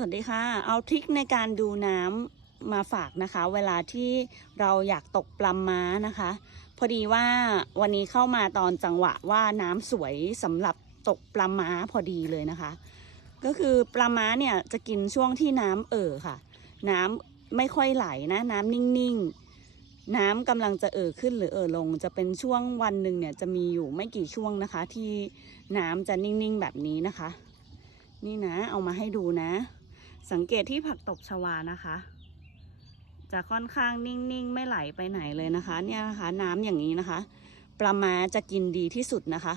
สวัสดีค่ะ เอาทริคในการดูน้ำมาฝากนะคะ เวลาที่เราอยากตกปลาม้านะคะ พอดีว่าวันนี้เข้ามาตอนจังหวะว่าน้ำสวยสำหรับตกปลาม้าพอดีเลยนะคะ ก็คือปลาม้าเนี่ยจะกินช่วงที่น้ำเอ่อค่ะ น้ำไม่ค่อยไหลนะน้ำนิ่งๆ น้ำกำลังจะเอ่อขึ้นหรือเอ่อลง จะเป็นช่วงวันหนึ่งเนี่ยจะมีอยู่ไม่กี่ช่วงนะคะ ที่น้ำจะนิ่งๆแบบนี้นะคะ นี่นะเอามาให้ดูนะ สังเกตที่ผักตบชวานะคะ จะค่อนข้างนิ่งๆ ไม่ไหลไปไหนเลยนะคะ เนี่ยนะคะ น้ำอย่างนี้นะคะปลามาจะกินดีที่สุดนะคะ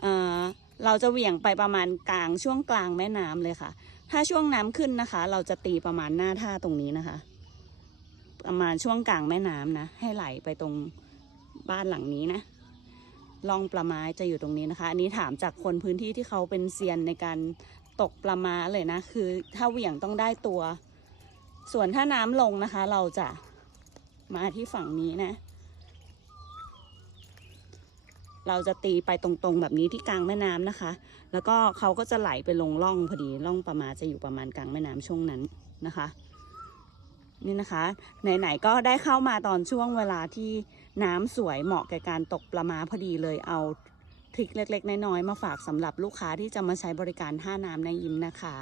เอ่อเราจะเหวี่ยงไปประมาณกลางช่วงกลางแม่น้ำเลยค่ะ ถ้าช่วงน้ำขึ้นนะคะ เราจะตีประมาณหน้าท่าตรงนี้นะคะ ประมาณช่วงกลางแม่น้ำนะ ให้ไหลไปตรงบ้านหลังนี้นะล่องปลาไม้จะอยู่ตรงนี้นะคะ อันนี้ถามจากคนพื้นที่ที่เขาเป็นเซียนในการ ตกปลามาเลยนะ คือถ้าเหวี่ยงต้องได้ตัว ส่วนถ้าน้ำลงนะคะ เราจะมาที่ฝั่งนี้นะ เราจะตีไปตรงๆแบบนี้ที่กลางแม่น้ำนะคะ แล้วก็เขาก็จะไหลไปลงร่องพอดีร่องปลามาจะอยู่ประมาณกลางแม่น้ำช่วงนั้นนะคะนี่นะคะไหนๆก็ได้เข้ามาตอนช่วงเวลาที่น้ำสวยเหมาะแก่การตกปลามาพอดีเลยเอา ทริคเล็กๆ น้อยๆ มาฝากสำหรับลูกค้าที่จะมาใช้บริการท่าน้ำในยิมนะคะ